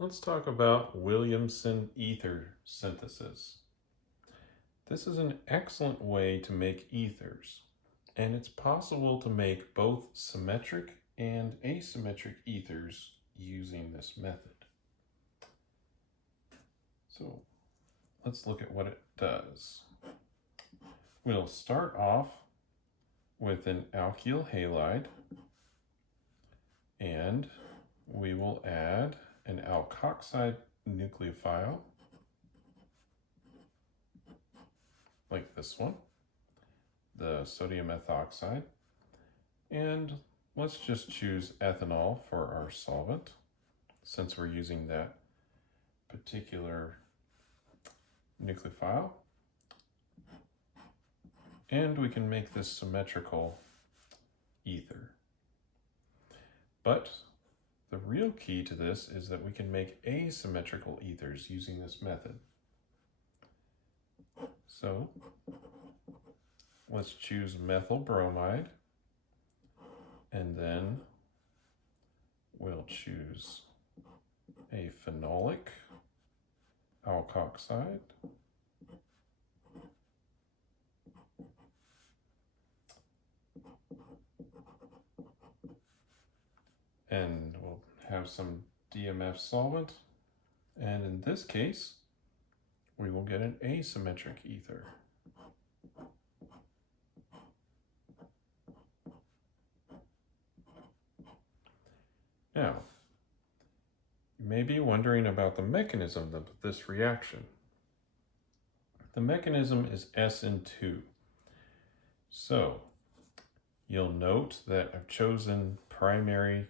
Let's talk about Williamson ether synthesis. This is an excellent way to make ethers, and it's possible to make both symmetric and asymmetric ethers using this method. So let's look at what it does. We'll start off with an alkyl halide, and we will add an alkoxide nucleophile, like this one, the sodium ethoxide, and let's just choose ethanol for our solvent, since we're using that particular nucleophile. And we can make this symmetrical ether. But the real key to this is that we can make asymmetrical ethers using this method. So let's choose methyl bromide, and then we'll choose a phenolic alkoxide, and we'll have some DMF solvent, and in this case we will get an asymmetric ether. Now, you may be wondering about the mechanism of this reaction. The mechanism is Sn2. So, you'll note that I've chosen primary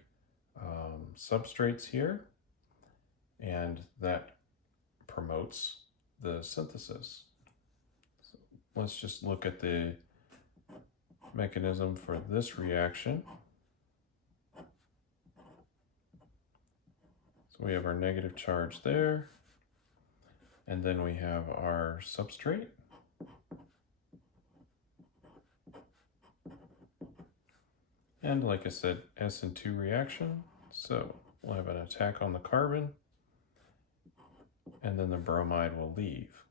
substrates here, and that promotes the synthesis. So let's just look at the mechanism for this reaction. So we have our negative charge there, and then we have our substrate. And like I said, Sn2 reaction, so we'll have an attack on the carbon, and then the bromide will leave.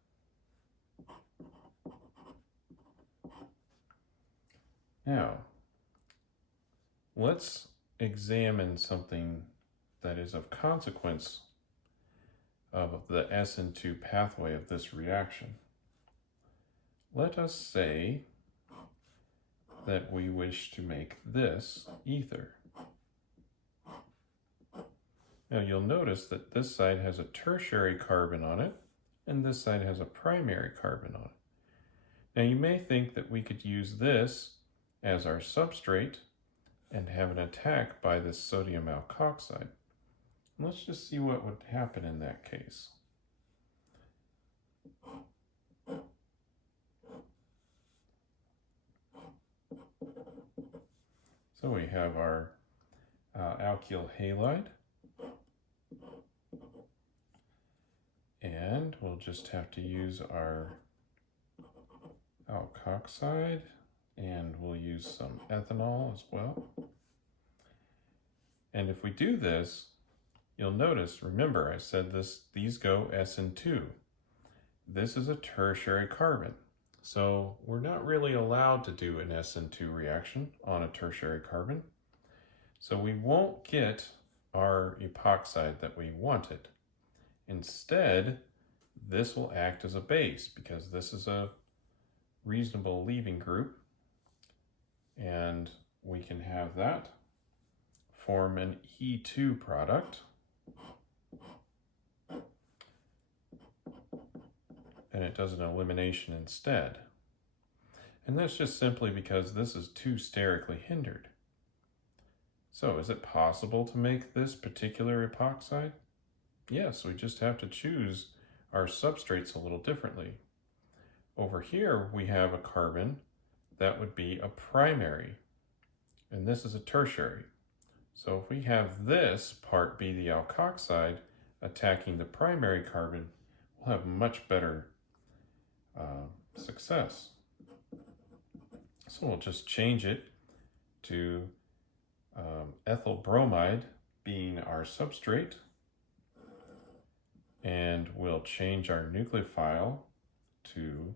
Now, let's examine something that is of consequence of the Sn2 pathway of this reaction. Let us say that we wish to make this ether. Now you'll notice that this side has a tertiary carbon on it, and this side has a primary carbon on it. Now you may think that we could use this as our substrate and have an attack by this sodium alkoxide. Let's just see what would happen in that case. So we have our alkyl halide, and we'll just have to use our alkoxide, and we'll use some ethanol as well. And if we do this, you'll notice, remember I said these go Sn2. This is a tertiary carbon. So we're not really allowed to do an Sn2 reaction on a tertiary carbon. So we won't get our epoxide that we wanted. Instead, this will act as a base because this is a reasonable leaving group, and we can have that form an E2 product. And it does an elimination instead. And that's just simply because this is too sterically hindered. So is it possible to make this particular epoxide? Yes, we just have to choose our substrates a little differently. Over here we have a carbon that would be a primary, and this is a tertiary. So if we have this part be the alkoxide attacking the primary carbon, we'll have much better success. So we'll just change it to ethyl bromide being our substrate, And we'll change our nucleophile to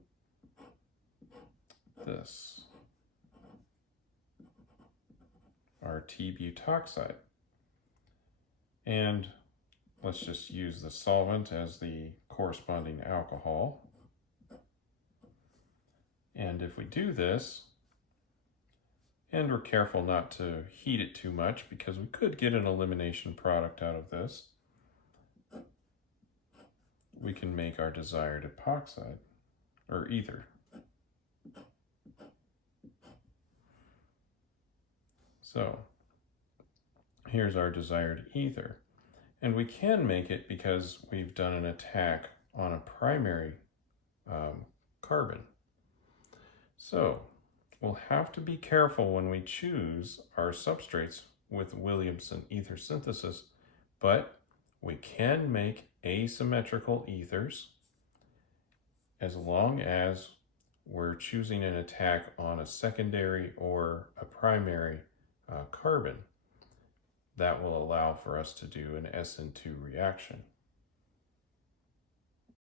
this, our T-butoxide. And let's just use the solvent as the corresponding alcohol. And if we do this, and we're careful not to heat it too much because we could get an elimination product out of this, we can make our desired epoxide, or ether. So here's our desired ether. And we can make it because we've done an attack on a primary carbon. So we'll have to be careful when we choose our substrates with Williamson ether synthesis, but we can make asymmetrical ethers as long as we're choosing an attack on a secondary or a primary carbon. That will allow for us to do an Sn2 reaction.